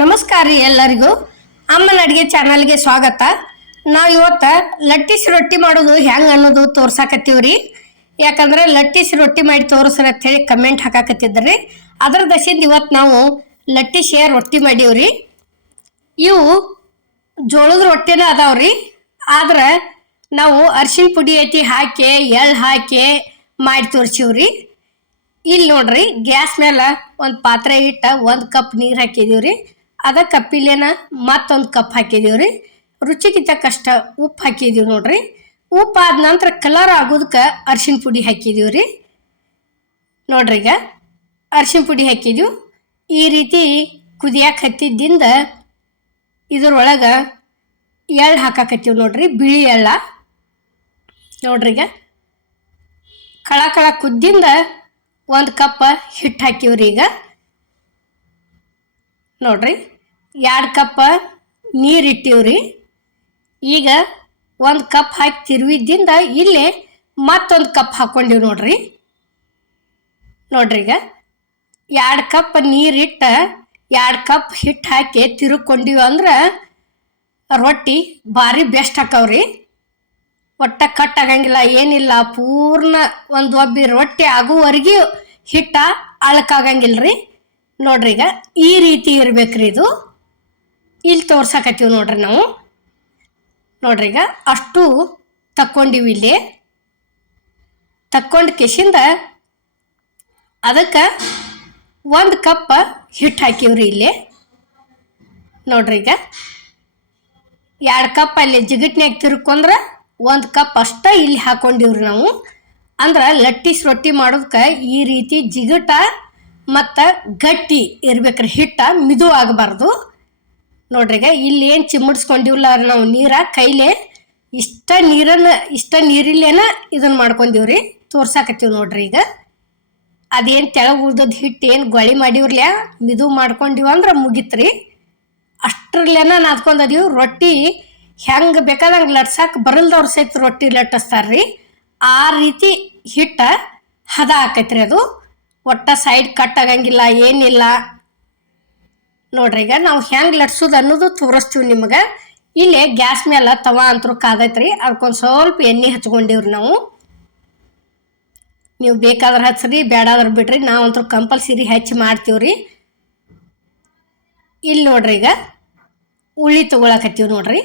ನಮಸ್ಕಾರ ರೀ ಎಲ್ಲರಿಗೂ. ಅಮ್ಮನ ಅಡುಗೆ ಚಾನಲ್ಗೆ ಸ್ವಾಗತ. ನಾವು ಇವತ್ತು ಲಟ್ಟಿಸ್ ರೊಟ್ಟಿ ಮಾಡೋದು ಹೆಂಗೆ ಅನ್ನೋದು ತೋರ್ಸಾಕತ್ತೀವಿ ರೀ ಯಾಕಂದ್ರೆ ಲಟ್ಟಿಸ್ ರೊಟ್ಟಿ ಮಾಡಿ ತೋರಿಸ್ರಿ ಹೇಳಿ ಕಮೆಂಟ್ ಹಾಕಾಕತ್ತಿದ್ರಿ ಅದ್ರ ದಶಿಂದ ಇವತ್ತು ನಾವು ಲಟ್ಟಿಸೇ ರೊಟ್ಟಿ ಮಾಡೀವ್ರಿ. ಇವು ಜೋಳದ ರೊಟ್ಟಿನ ಅದಾವ್ರಿ. ಆದ್ರೆ ನಾವು ಅರಿಶಿನ ಪುಡಿ ಐತಿ ಹಾಕಿ, ಎಳ್ಳು ಹಾಕಿ ಮಾಡಿ ತೋರ್ಸಿವ್ರಿ. ಇಲ್ಲಿ ನೋಡ್ರಿ ಗ್ಯಾಸ್ ಮೇಲೆ ಒಂದು ಪಾತ್ರೆ ಇಟ್ಟು ಒಂದು ಕಪ್ ನೀರು ಹಾಕಿದೀವ್ರಿ. ಅದ ಕಪ್ಪಿಲೇನ ಮತ್ತೊಂದು ಕಪ್ ಹಾಕಿದೀವಿ ರೀ ರುಚಿಗಿಂತ ಕಷ್ಟ ಉಪ್ಪು ಹಾಕಿದೀವಿ ನೋಡ್ರಿ. ಉಪ್ಪು ಆದ ನಂತರ ಕಲರ್ ಆಗೋದಕ್ಕೆ ಅರ್ಶಿನ ಪುಡಿ ಹಾಕಿದೀವ್ರಿ. ನೋಡ್ರಿ ಈಗ ಅರ್ಶಿನ ಪುಡಿ ಹಾಕಿದೀವಿ. ಈ ರೀತಿ ಕುದಿಯಾಕ ಹತ್ತಿದ್ದಿಂದ ಇದ್ರೊಳಗೆ ಎಳ್ಳು ಹಾಕಾಕತ್ತೀವಿ ನೋಡ್ರಿ, ಬಿಳಿ ಎಳ್ಳ. ನೋಡ್ರಿ ಈಗ ಕಳ ಕಳ ಕುದ್ದಿಂದ ಒಂದು ಕಪ್ ಹಿಟ್ಟು ಹಾಕಿವ್ರಿ ಈಗ. ನೋಡ್ರಿ. ಎರಡು ಕಪ್ ನೀರು ಇಟ್ಟಿವ್ರಿ. ಈಗ ಒಂದು ಕಪ್ ಹಾಕಿ ತಿರುವಿದ್ದಿಂದ ಇಲ್ಲಿ ಮತ್ತೊಂದು ಕಪ್ ಹಾಕ್ಕೊಂಡಿವಿ ನೋಡ್ರಿ. ನೋಡ್ರಿ ಈಗ. ಎರಡು ಕಪ್ ನೀರಿಟ್ಟ ಎರಡು ಕಪ್ ಹಿಟ್ಟು ಹಾಕಿ ತಿರುಕೊಂಡಿವಿ ಅಂದ್ರೆ ರೊಟ್ಟಿ ಭಾರಿ ಬೆಸ್ಟ್ ಹಾಕವ್ರಿ ಒಟ್ಟ ಕಟ್ ಆಗಂಗಿಲ್ಲ, ಏನಿಲ್ಲ, ಪೂರ್ಣ ಒಂದು ಒಬ್ಬಿ ರೊಟ್ಟಿ ಆಗುವವರೆಗೂ ಹಿಟ್ಟ ಅಳಕಾಗಂಗಿಲ್ರಿ. ನೋಡ್ರಿ ಈಗ ಈ ರೀತಿ ಇರ್ಬೇಕ್ರಿ ಇದು. ಇಲ್ಲಿ ತೋರ್ಸಕತ್ತೀವಿ ನೋಡ್ರಿ ನಾವು. ನೋಡ್ರಿ ಈಗ ಅಷ್ಟು ತಕ್ಕೊಂಡಿವಿ ಇಲ್ಲಿ. ತಕ್ಕೊಂಡು ಕೆಶಿಂದ ಅದಕ್ಕೆ ಒಂದು ಕಪ್ ಹಿಟ್ಟು ಹಾಕಿವ್ರಿ ಇಲ್ಲಿ. ನೋಡ್ರಿ ಈಗ ಎರಡು ಕಪ್ ಅಲ್ಲಿ ಜಿಗಟ್ನ್ಯಾಗ ತಿರ್ಕೊಂಡ್ರೆ ಒಂದು ಕಪ್ ಅಷ್ಟೇ ಇಲ್ಲಿ ಹಾಕೊಂಡಿವ್ರಿ ನಾವು. ಅಂದ್ರೆ ಲಟ್ಟಿಸ್ ರೊಟ್ಟಿ ಮಾಡೋದಕ್ಕೆ ಈ ರೀತಿ ಜಿಗಟ ಮತ್ತು ಗಟ್ಟಿ ಇರ್ಬೇಕ್ರಿ. ಹಿಟ್ಟ ಮಿದು ಆಗಬಾರ್ದು. ನೋಡ್ರಿಗ ಇಲ್ಲಿ ಏನು ಚಿಮ್ಮಡ್ಸ್ಕೊಂಡಿವಲ್ಲ ನಾವು ನೀರ, ಕೈಲೇ ಇಷ್ಟ ನೀರನ್ನು, ಇಷ್ಟ ನೀರಿಲ್ಲೇನ ಇದನ್ನ ಮಾಡ್ಕೊಂಡಿವ್ರಿ. ತೋರ್ಸಾಕತ್ತೀವಿ ನೋಡ್ರಿ ಈಗ. ಅದೇನು ತೆಳಗೆ ಉಳ್ದದ ಹಿಟ್ಟು ಏನು ಗೊಳಿ ಮಾಡಿವ್ರಲ್ಯ, ಮಿದು ಮಾಡ್ಕೊಂಡಿವ ಅಂದ್ರೆ ಮುಗಿತ್ರಿ. ಅಷ್ಟರಲ್ಲೇನ ನಾದ್ಕೊಂಡದೀವಿ, ರೊಟ್ಟಿ ಹೆಂಗೆ ಬೇಕಾದಂಗೆ ಲಟ್ಸಕ್ಕೆ ಬರಲ್ದವ್ರ ಸಹಿತ ರೊಟ್ಟಿ ಲಟ್ಟಿಸ್ತಾರ್ರಿ. ಆ ರೀತಿ ಹಿಟ್ಟ ಹದ ಆಕೈತ್ರಿ ಅದು. ಒಟ್ಟ ಸೈಡ್ ಕಟ್ ಆಗಂಗಿಲ್ಲ, ಏನಿಲ್ಲ. ನೋಡ್ರಿ, ಈಗ ನಾವು ಹೆಂಗೆ ಲಟ್ಸೋದು ಅನ್ನೋದು ತೋರಿಸ್ತೀವಿ ನಿಮಗೆ. ಇಲ್ಲೇ ಗ್ಯಾಸ್ ಮೇಲೆ ತವ ಅಂತರೂ ಕಾದೈತ್ರಿ. ಅದಕ್ಕೊಂದು ಸ್ವಲ್ಪ ಎಣ್ಣೆ ಹಚ್ಕೊಂಡಿವ್ರಿ ನಾವು. ನೀವು ಬೇಕಾದ್ರೆ ಹಚ್ಚ್ರಿ ಬೇಡಾದ್ರೆ ಬಿಡ್ರಿ ನಾವಂತೂ ಕಂಪಲ್ಸರಿ ಹಚ್ಚಿ ಮಾಡ್ತೀವ್ರಿ. ಇಲ್ಲಿ ನೋಡ್ರಿ, ಈಗ ಉಳ್ಳಿ ತೊಗೊಳಕತ್ತೀವಿ ನೋಡ್ರಿ.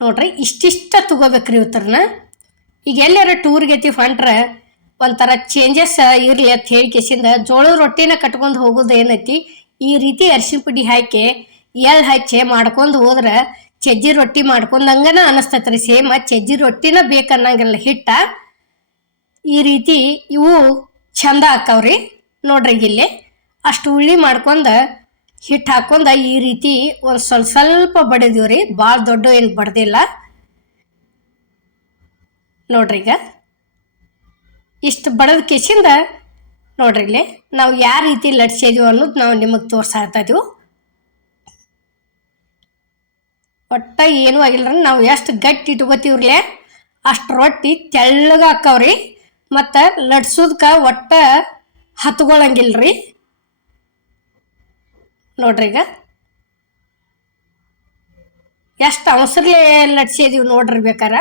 ನೋಡ್ರಿ, ಇಷ್ಟಿಷ್ಟ ತಗೋಬೇಕ್ರಿ ಇವತ್ತರನ್ನ ಈಗ ಎಲ್ಲಾರ ಟೂರ್ಗೆ ಐತಿ ಹೊಂಟ್ರೆ ಒಂಥರ ಚೇಂಜಸ್ ಇರ್ಲಿ ಅಂತ ಹೇಳಿ ಕೇಸಿಂದ ಜೋಳದ ರೊಟ್ಟಿನ ಕಟ್ಕೊಂಡು ಹೋಗೋದು ಏನೈತಿ ಈ ರೀತಿ ಅರಿಶಿನ ಪುಡಿ ಹಾಕಿ ಎಳ್ಳು ಹಚ್ಚಿ ಮಾಡ್ಕೊಂಡು ಹೋದ್ರೆ ಚಜ್ಜಿ ರೊಟ್ಟಿ ಮಾಡ್ಕೊಂಡಂಗನ ಅನಿಸ್ತೈತ್ರಿ. ಸೇಮ್ ಚಜ್ಜಿ ರೊಟ್ಟಿನ ಬೇಕನ್ನಂಗಿಲ್ಲ ಹಿಟ್ಟ. ಈ ರೀತಿ ಇವು ಚಂದ ಹಾಕವ್ರಿ ನೋಡ್ರಿ ಇಲ್ಲಿ. ಅಷ್ಟು ಉಳ್ಳಿ ಮಾಡ್ಕೊಂಡ ಹಿಟ್ಟು ಹಾಕೊಂಡ ಈ ರೀತಿ ಒಂದು ಸ್ವಲ್ಪ ಸ್ವಲ್ಪ ಬಡಿದೀವ್ರಿ. ಭಾಳ ದೊಡ್ಡ ಏನು ಬಡ್ದಿಲ್ಲ. ನೋಡ್ರಿ ಈಗ. ಇಷ್ಟು ಬಡದ ಕೆಸಿಂದ ನೋಡ್ರಿ ಇಲ್ಲಿ, ನಾವು ಯಾವ ರೀತಿ ಲಟ್ಸಿದೀವಿ ಅನ್ನೋದು ನಾವು ನಿಮಗೆ ತೋರಿಸ್ತಾ ಇರ್ತಾಯಿದ್ವಿ ಒಟ್ಟ ಏನೂ ಆಗಿಲ್ಲ ನಾವು ಎಷ್ಟು ಗಟ್ಟಿ ಇಟ್ಕೋತೀವ್ರಲೆ ಅಷ್ಟು ರೊಟ್ಟಿ ತೆಳ್ಳಗೆ ಹಾಕವ್ರಿ, ಮತ್ತು ಲಟ್ಸೋದಕ್ಕೆ ಒಟ್ಟ ರೀ ನೋಡ್ರಿ ಈಗ. ಎಷ್ಟು ಅವಸರಲೇ ಲಟ್ಸಿದೀವಿ ನೋಡ್ರಿ ಬೇಕಾರ.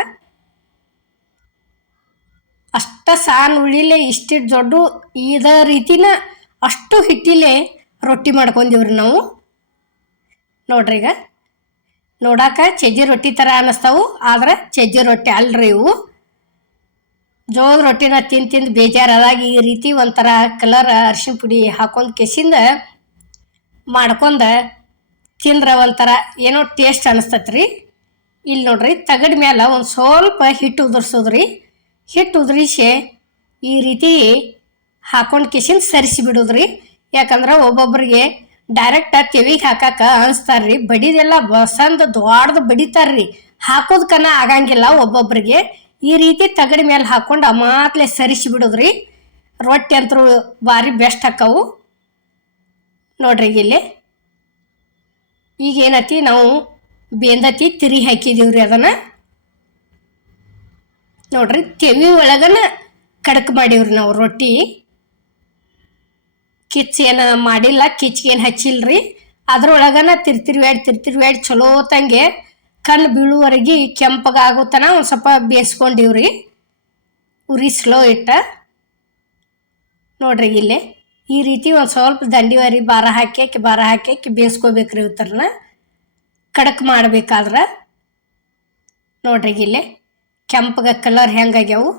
ಅಷ್ಟ ಸಾನ್ ಉಳಿಲೆ ಇಷ್ಟಿಟ್ಟು ದೊಡ್ಡ ಇದ ರೀತಿನ ಅಷ್ಟು ಹಿಟ್ಟಿಲೆ ರೊಟ್ಟಿ ಮಾಡ್ಕೊಂಡಿವ್ರಿ ನಾವು. ನೋಡ್ರಿ ಈಗ. ನೋಡಾಕ ಚಜ್ಜಿ ರೊಟ್ಟಿ ಥರ ಅನ್ನಿಸ್ತಾವು ಆದ್ರೆ ಚಜ್ಜಿ ರೊಟ್ಟಿ ಅಲ್ರಿ ಇವು. ಜೋಳದ ರೊಟ್ಟಿನ ತಿಂದು ತಿಂದು ಬೇಜಾರಾದಾಗ ಈ ರೀತಿ ಒಂಥರ ಕಲರ್ ಅರಿಶಿನ ಪುಡಿ ಹಾಕೊಂಡು ಕೆಸಿಂದ ಮಾಡ್ಕೊಂಡ ತಿಂದ್ರೆ ಒಂಥರ ಏನೋ ಟೇಸ್ಟ್ ಅನಿಸ್ತತ್ರಿ. ಇಲ್ಲಿ ನೋಡ್ರಿ, ತಗಡ್ ಮ್ಯಾಲ ಒಂದು ಸ್ವಲ್ಪ ಹಿಟ್ಟು ಉದುರ್ಸೋದ್ರಿ. ಹಿಟ್ಟು ಉದುರಿಸಿ ಈ ರೀತಿ ಹಾಕೊಂಡು ಕಿಶಿನ್ ಸರಿಸಿ ಬಿಡೋದ್ರಿ. ಯಾಕಂದ್ರೆ ಒಬ್ಬೊಬ್ಬರಿಗೆ ಡೈರೆಕ್ಟ್ ಕೆವಿಗೆ ಹಾಕಾಕ ಅನಿಸ್ತಾರ್ರಿ ಬಡಿದೆಲ್ಲ ಬಸಂದ ದೊಡ್ಡದು ಬಡಿತಾರ್ರಿ. ಹಾಕೋದಕ್ಕನ ಆಗಂಗಿಲ್ಲ ಒಬ್ಬೊಬ್ಬರಿಗೆ ಈ ರೀತಿ ತಗಡಿ ಮೇಲೆ ಹಾಕೊಂಡು ಅಮಾತ್ಲೆ ಸರಿಸಿ ಬಿಡೋದ್ರಿ. ರೊಟ್ಟಿ ಅಂತರೂ ಭಾರಿ ಬೆಸ್ಟ್ ಹಾಕವು ನೋಡ್ರಿ ಇಲ್ಲಿ. ಈಗ ಏನತಿ ನಾವು ಬೇಂದತಿ ತಿರಿ ಹಾಕಿದೀವ್ರಿ ಅದನ್ನ. ನೋಡ್ರಿ ಕೆವಿ ಒಳಗನ ಕಡಕ್ ಮಾಡಿವ್ರಿ ನಾವು ರೊಟ್ಟಿ. ಕಿಚ್ ಏನು ಮಾಡಿಲ್ಲ ಕಿಚ್ಗೇನು ಹಚ್ಚಿಲ್ರಿ. ಅದ್ರೊಳಗನ ತಿರ್ತಿರ್ವ್ಯಾಡಿ ತಿರ್ತಿರ್ವ್ಯಾಡಿ ಚಲೋ ತಂಗೆ ಕಲ್ಲು ಬೀಳುವರೆಗೆ ಕೆಂಪಗಾಗುತ್ತನ ಒಂದು ಸ್ವಲ್ಪ ಬೇಯಿಸ್ಕೊಂಡಿವ್ರಿ ಉರಿ ಸ್ಲೋ ಇಟ್ಟ. ನೋಡ್ರಿ ಇಲ್ಲಿ ಈ ರೀತಿ ಒಂದು ಸ್ವಲ್ಪ ದಂಡಿವರಿ ಬಾರ ಹಾಕಿ ಆಕಿ ಬಾರ ಹಾಕಿ ಬೇಯಿಸ್ಕೋಬೇಕ್ರಿ ಇವತ್ತರನ್ನ ಕಡಕ್ ಮಾಡ್ಬೇಕಾದ್ರೆ. ನೋಡ್ರಿ ಇಲ್ಲಿ ಕೆಂಪಗ ಕಲರ್ ಹೆಂಗಾಗ್ಯಾವು?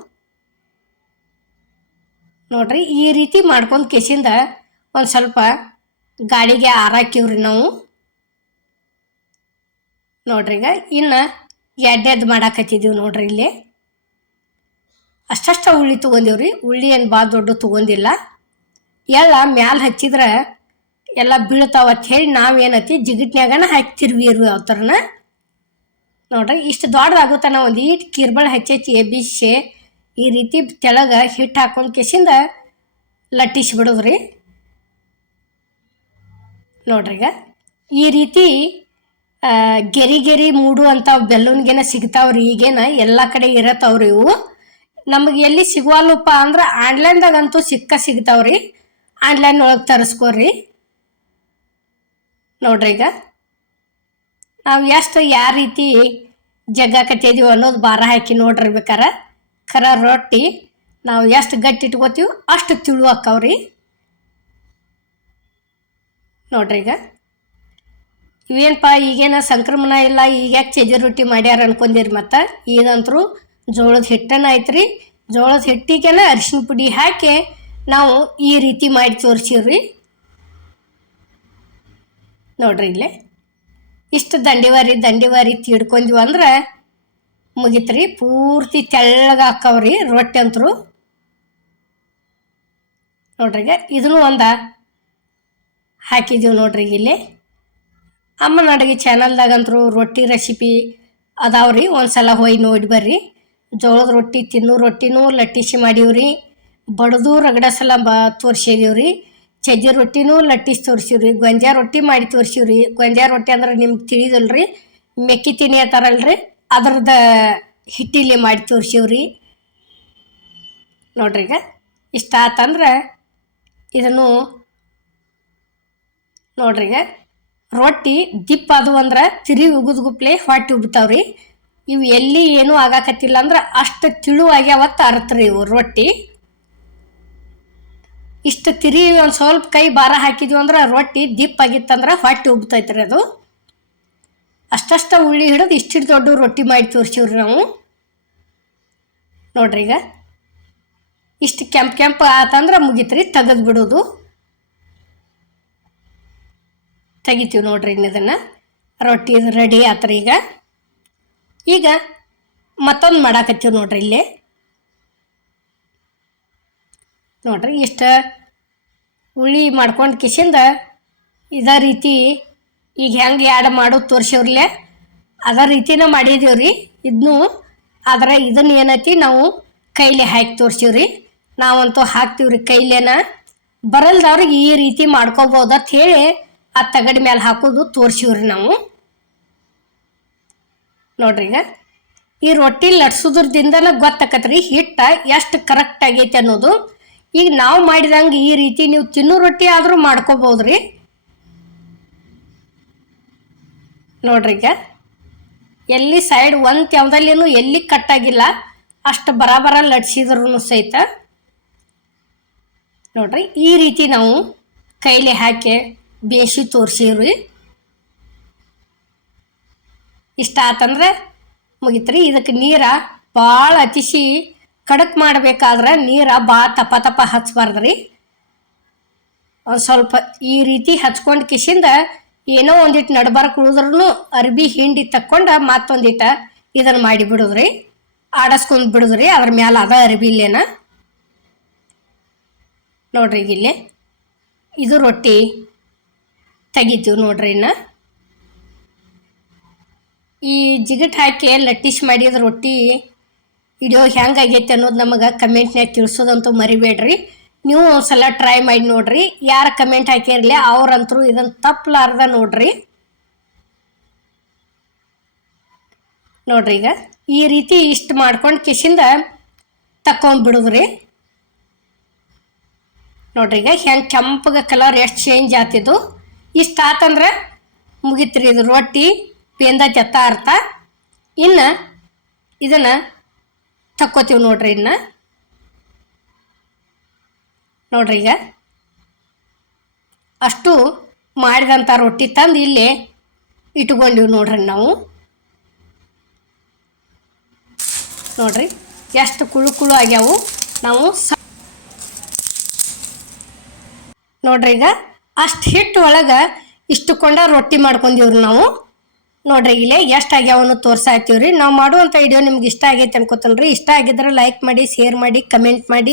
ನೋಡ್ರಿ, ಈ ರೀತಿ ಮಾಡ್ಕೊಂಡು ಕೆಸಿಂದ ಒಂದು ಸ್ವಲ್ಪ ಗಾಡಿಗೆ ಆರಾಕಿವ್ರಿ ನಾವು. ನೋಡ್ರಿ ಈಗ, ಇನ್ನು ಎಡ್ಡೆದ್ದು ಮಾಡಾಕತ್ತಿದ್ದೀವಿ ನೋಡ್ರಿ ಇಲ್ಲಿ. ಅಷ್ಟಷ್ಟ ಉಳ್ಳಿ ತೊಗೊಂಡಿವ್ರಿ, ಉಳ್ಳಿ ಏನು ಭಾಳ ದೊಡ್ಡ ತೊಗೊಂಡಿಲ್ಲ. ಎಲ್ಲ ಮ್ಯಾಲ ಹಚ್ಚಿದ್ರೆ ಎಲ್ಲ ಬೀಳ್ತಾವ ಅಂತ ಹೇಳಿ ನಾವೇನತಿ ಜಿಗಿಟ್ನ್ಯಾಗನ ಹಾಕ್ತಿರ್ವಿ ಆ ಥರನ ನೋಡ್ರಿ, ಇಷ್ಟು ದೊಡ್ಡದಾಗುತ್ತಾನ ಒಂದು ಈಟ್ ಕಿರ್ಬಳ ಹೆಚ್ಚೆಚ್ಚಿ ಎಬ್ಬಿಸಿ ಈ ರೀತಿ ತೆಳಗೆ ಹಿಟ್ಟು ಹಾಕೊಂಡು ಕೆಸಿಂದ ಲಟ್ಟಿಸಿ ಬಿಡೋದ್ರಿ. ನೋಡ್ರಿ ಈಗ, ಈ ರೀತಿ ಗೆರಿ ಗೆರಿ ಮೂಡು ಅಂತ ಬೆಲ್ಲೂನ್ಗೇನ ಸಿಗ್ತಾವ್ರಿ ಈಗೇನ, ಎಲ್ಲ ಕಡೆ ಇರತ್ತವ್ರಿ ಇವು. ನಮಗೆ ಎಲ್ಲಿ ಸಿಗುವಲ್ಲಪ್ಪ ಅಂದ್ರೆ ಆನ್ಲೈನ್ದಾಗಂತೂ ಸಿಕ್ಕ ಸಿಗ್ತಾವ್ರಿ. ಆನ್ಲೈನ್ ಒಳಗೆ ತರಿಸ್ಕೋರಿ. ನೋಡ್ರಿ ಈಗ ನಾವು ಎಷ್ಟು ಯಾವ ರೀತಿ ಜಗ್ಗ ಕಟ್ಟಿದೀವಿ ಅನ್ನೋದು ಭಾರ ಹಾಕಿ ನೋಡ್ರಿ ಬೇಕಾರ. ಖರ ರೊಟ್ಟಿ, ನಾವು ಎಷ್ಟು ಗಟ್ಟಿ ಇಟ್ಕೋತೀವಿ ಅಷ್ಟು ತಿಳು ಹಾಕವ್ರಿ. ನೋಡ್ರಿ ಈಗ. ಇವೇನಪ್ಪ ಈಗೇನ ಸಂಕ್ರಮಣ ಇಲ್ಲ, ಈಗ ಯಾಕೆ ರೊಟ್ಟಿ ಮಾಡ್ಯಾರ ಅನ್ಕೊಂಡಿರಿ ಮತ್ತು? ಇದಂತರೂ ಜೋಳದ ಹಿಟ್ಟನ ಐತ್ರಿ. ಜೋಳದ ಹಿಟ್ಟಿಗೆಲ್ಲ ಅರಿಶಿನ ಪುಡಿ ಹಾಕಿ ನಾವು ಈ ರೀತಿ ಮಾಡಿ ತೋರಿಸಿವ್ರಿ. ನೋಡ್ರಿ ಇಲ್ಲೇ. ಇಷ್ಟು ದಂಡಿವಾರಿ ದಂಡಿವಾರಿ ತೀಡ್ಕೊಂಡ್ವಿ ಅಂದ್ರೆ ಮುಗಿತ್ರಿ, ಪೂರ್ತಿ ತೆಳ್ಳಗೆ ಹಾಕವ್ರಿ ರೊಟ್ಟಿ ಅಂತರು ನೋಡ್ರಿ ಈಗ ಇದನ್ನು ಒಂದು ಹಾಕಿದ್ದೀವಿ ನೋಡ್ರಿ ಇಲ್ಲಿ. ಅಮ್ಮನ ಅಡುಗೆ ಚಾನಲ್ದಾಗಂತರೂ ರೊಟ್ಟಿ ರೆಸಿಪಿ ಅದಾವ್ರಿ ಒಂದು ಸಲ ಹೋಗಿ ನೋಡಿ ಬರ್ರಿ. ಜೋಳದ ರೊಟ್ಟಿ, ತಿನ್ನೋ ರೊಟ್ಟಿನೂ ಲಟ್ಟಿಸಿ ಮಾಡೀವ್ರಿ. ಬಡದೂ ರಗಡ ಸಲ ಬ ತೋರಿಸಿದೀವ್ರಿ. ಚಜ್ಜಿ ರೊಟ್ಟಿನೂ ಲಟ್ಟಿಸಿ ತೋರಿಸಿವ್ರಿ, ಗೊಂಜಾ ರೊಟ್ಟಿ ಮಾಡಿ ತೋರಿಸಿವ್ರಿ. ಗೊಂಜಾ ರೊಟ್ಟಿ ಅಂದ್ರೆ ನಿಮ್ಗೆ ತಿಳಿದಲ್ರಿ ಮೆಕ್ಕಿ ತಿನಿ ಅಂತಾರಲ್ರಿ ಅದ್ರದ ಹಿಟ್ಟಿಲಿ ಮಾಡಿ ತೋರಿಸಿವ್ರಿ. ನೋಡ್ರಿ ಈಗ, ಇಷ್ಟ ಆತಂದ್ರೆ ಇದನ್ನು ನೋಡ್ರಿ ಈಗ, ರೊಟ್ಟಿ ದಿಪ್ಪ ಅದು ಅಂದ್ರೆ ತಿರಿ ಉಗುದ್ಗುಪ್ಲೆ ಹೊಟ್ಟೆ ಉಬ್ತಾವ್ರಿ. ಇವು ಎಲ್ಲಿ ಏನೂ ಆಗಾಕತ್ತಿಲ್ಲ ಅಂದ್ರೆ ಅಷ್ಟು ತಿಳುವಾಗಿ ಅವತ್ತು ಅರತ್ರಿ ಇವು ರೊಟ್ಟಿ. ಇಷ್ಟು ತಿರಿ ಒಂದು ಸ್ವಲ್ಪ ಕೈ ಭಾರ ಹಾಕಿದ್ವಿ ಅಂದ್ರೆ ರೊಟ್ಟಿ ದಿಪ್ ಆಗಿತ್ತಂದ್ರೆ ಹೊಟ್ಟೆ ಉಬ್ತೈತ್ರಿ ಅದು. ಅಷ್ಟಷ್ಟ ಉಳ್ಳಿ ಹಿಡಿದು ಇಷ್ಟು ದೊಡ್ಡ ರೊಟ್ಟಿ ಮಾಡಿ ತೋರಿಸಿವ್ರಿ ನಾವು. ನೋಡ್ರಿ ಈಗ. ಇಷ್ಟು ಕೆಂಪು ಕೆಂಪು ಆತಂದ್ರೆ ಮುಗೀತ್ರಿ, ತೆಗೆದು ಬಿಡೋದು. ತೆಗಿತೀವಿ ನೋಡ್ರಿ ಇದನ್ನು. ರೊಟ್ಟಿ ರೆಡಿ ಆತ್ರಿ ಈಗ. ಈಗ ಮತ್ತೊಂದು ಮಾಡಾಕತ್ತೀವಿ ನೋಡ್ರಿ ಇಲ್ಲಿ. ನೋಡ್ರಿ ಇಷ್ಟ. ಉಳ್ಳಿ ಮಾಡ್ಕೊಂಡು ಕಿಸಿಂದ ಇದೇ ರೀತಿ ಈಗ ಹೆಂಗೆ ಆ್ಯಡ್ ಮಾಡೋದು ತೋರಿಸೋರ್ಲೆ. ಅದೇ ರೀತಿನ ರೀ ಇದನ್ನು ಆದರೆ ಇದನ್ನ ಏನೈತಿ ನಾವು ಕೈಲಿ ಹಾಕಿ ತೋರಿಸಿವ್ರಿ. ನಾವಂತೂ ಹಾಕ್ತೀವ್ರಿ ಕೈಲೇನ. ಬರಲ್ದವ್ರಿಗೆ ಈ ರೀತಿ ಮಾಡ್ಕೋಬೋದು ಅಂತ ಹೇಳಿ ಆ ತಗಡಿ ಮೇಲೆ ಹಾಕೋದು ತೋರಿಸಿವ್ರಿ ನಾವು. ನೋಡ್ರಿ ಈಗ. ಈ ರೊಟ್ಟಿ ಲಟ್ಸೋದ್ರದಿಂದನೇ ಗೊತ್ತಾಕತ್ರಿ ಹಿಟ್ಟ ಎಷ್ಟು ಕರೆಕ್ಟ್ ಆಗೈತೆ ಅನ್ನೋದು. ಈಗ ನಾವು ಮಾಡಿದಂಗೆ ಈ ರೀತಿ ನೀವು ತಿನ್ನೋ ರೊಟ್ಟಿ ಆದರೂ ಮಾಡ್ಕೋಬೋದ್ರಿ. ನೋಡ್ರಿ ಈಗ. ಎಲ್ಲಿ ಸೈಡ್ ಒಂದು ಯಾವ್ದಲ್ಲೇನು ಎಲ್ಲಿ ಕಟ್ಟಾಗಿಲ್ಲ, ಅಷ್ಟು ಬರಾಬರ ಲಟ್ಸಿದ್ರು ಸಹಿತ. ನೋಡ್ರಿ, ಈ ರೀತಿ ನಾವು ಕೈಲಿ ಹಾಕಿ ಬೇಯಿಸಿ ತೋರಿಸಿರಿ ಇಷ್ಟ ಆತಂದ್ರೆ ಮುಗಿತ್ರಿ. ಇದಕ್ಕೆ ನೀರ ಭಾಳ ಅತಿಶಿ ಕಡಕ್ ಮಾಡಬೇಕಾದ್ರೆ ನೀರ ಬಾ ತಪ ತಪ ಹಚ್ಬಾರ್ದ್ರಿ. ಒಂದು ಸ್ವಲ್ಪ ಈ ರೀತಿ ಹಚ್ಕೊಂಡು ಕಿಶಿಂದ ಏನೋ ಒಂದಿಟ್ಟು ನಡ್ಬಾರಕ್ಕೆ ಉಳಿದ್ರೂ ಅರ್ಬಿ ಹಿಂಡಿ ತಕ್ಕೊಂಡು ಮತ್ತೊಂದಿಟ್ಟು ಇದನ್ನು ಮಾಡಿ ಬಿಡುದ್ರಿ. ಆಡಸ್ಕೊಂಡ್ ಬಿಡುದ್ರಿ, ಅದ್ರ ಮ್ಯಾಲ ಅದ ಅರ್ಬಿ ಇಲ್ಲೇನ. ನೋಡ್ರಿ ಇಲ್ಲಿ. ಇದು ರೊಟ್ಟಿ ತೆಗಿತೀವಿ ನೋಡ್ರಿ ಇನ್ನು. ಈ ಜಿಗಟ್ ಹಾಕಿ ಲಟ್ಟಿಸ್ ಮಾಡಿದ ರೊಟ್ಟಿ ವಿಡಿಯೋ ಹೆಂಗಾಗೈತೆ ಅನ್ನೋದು ನಮಗೆ ಕಮೆಂಟ್ನಾಗ ತಿಳಿಸೋದಂತೂ ಮರಿಬೇಡ್ರಿ. ನೀವು ಒಂದ್ಸಲ ಟ್ರೈ ಮಾಡಿ ನೋಡ್ರಿ. ಯಾರು ಕಮೆಂಟ್ ಹಾಕಿರಲಿ ಅವ್ರಂತರೂ ಇದನ್ನು ತಪ್ಪಲಾರ್ದ ನೋಡ್ರಿ. ನೋಡ್ರಿ ಈಗ, ಈ ರೀತಿ ಇಷ್ಟು ಮಾಡ್ಕೊಂಡು ಕಿಸಿಂದ ತಕೊಂಡ್ಬಿಡುದ್ರಿ ನೋಡ್ರಿ ಈಗ, ಹೆಂಗೆ ಕೆಂಪಗೆ ಕಲರ್ ಎಷ್ಟು ಚೇಂಜ್ ಆತಿದ್ದು. ಇಷ್ಟು ಆತಂದ್ರೆ ಮುಗಿತ್ರಿ ಇದು, ರೊಟ್ಟಿ ಪೇಂದ ಜತ್ತ ಅರ್ಥ ಇನ್ನು ಇದನ್ನು ತಕ್ಕೋತೀವಿ ನೋಡ್ರಿ ಇನ್ನು ನೋಡ್ರಿ ಈಗ. ಅಷ್ಟು ಮಾಡಿದಂಥ ರೊಟ್ಟಿ ತಂದು ಇಲ್ಲಿ ಇಟ್ಕೊಂಡಿವಿ ನೋಡ್ರಿ ನಾವು. ನೋಡ್ರಿ ಎಷ್ಟು ಕುಳು ಕುಳು ಆಗ್ಯಾವು. ನಾವು ನೋಡ್ರಿ ಈಗ ಅಷ್ಟು ಹಿಟ್ಟು ಒಳಗೆ ಇಷ್ಟು ಕೊಂಡ ರೊಟ್ಟಿ ಮಾಡ್ಕೊಂಡಿವ್ರಿ ನಾವು. ನೋಡ್ರಿ, ಇಲ್ಲೇ ಎಷ್ಟು ಆಗ್ಯಾವನು ರೀ ನಾವು ಮಾಡುವಂಥ ವಿಡಿಯೋ ನಿಮ್ಗೆ ಇಷ್ಟ ಆಗೈತೆ ರೀ ಇಷ್ಟ ಆಗಿದ್ರೆ ಲೈಕ್ ಮಾಡಿ ಶೇರ್ ಮಾಡಿ ಕಮೆಂಟ್ ಮಾಡಿ.